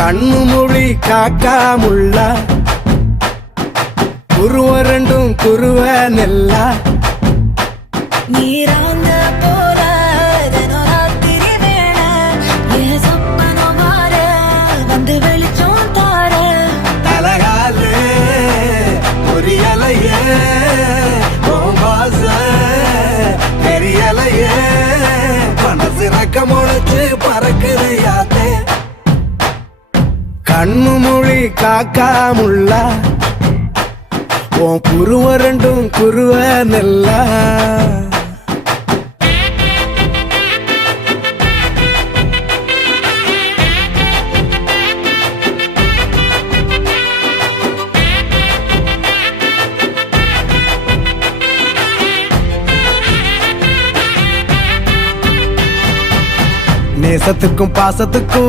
கண்ணு மொழி காக்காமுள்ள குருவ ரெண்டும் குருவ நெல்லா நீராங்க போல ராத்திரி வேண என் சொப்பனம் மாற வந்து வெளிச்சம் தார தலகாலே பொரியலையே வாச பெரியலையே மனசு ரக்க முளைச்சு பறக்குது யாத்தே கண்ணு மொழி காக்காமுள்ள உன் குருவ ரெண்டும் குருவ நெல்லா நேசத்துக்கும் பாசத்துக்கும்